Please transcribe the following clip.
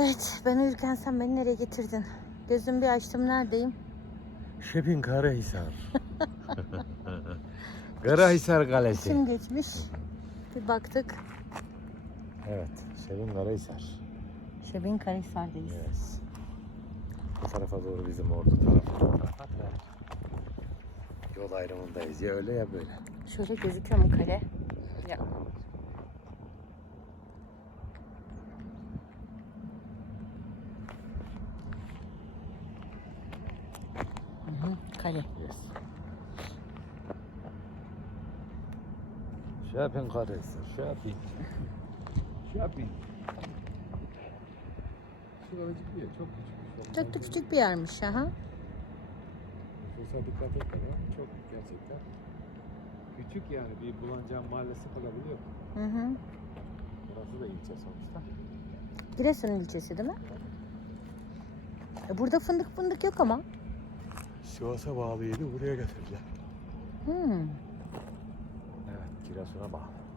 Evet ben uyurken sen beni nereye getirdin? Gözüm bir açtım neredeyim? Şebin Karahisar. Karahisar Kalesi. Kim geçmiş? Bir baktık. Evet, Şebin Karahisar. Şebin Karahisar'dayız. Yes. Bu tarafa doğru bizim ordu tarafı. Yol ayrımındayız. Ya öyle ya böyle. Şöyle gözüküyor mu kale? Kale. Yes. Şebin Karahisar. Şebin. Şebin. Şuracık bir yer, çok küçük. Çok da küçük bir yermiş aha. Nüfusa dikkat et ama çok gerçekten. Küçük yani bir Bulancan mahallesi kalabiliyor. Hı hı. Burası da ilçe sonuçta. Giresun ilçesi değil mi? E, Burada fındık fındık yok ama. Sivas'a bağlıydı buraya getirdiler. Hmm. Evet Giresun'a bağlı.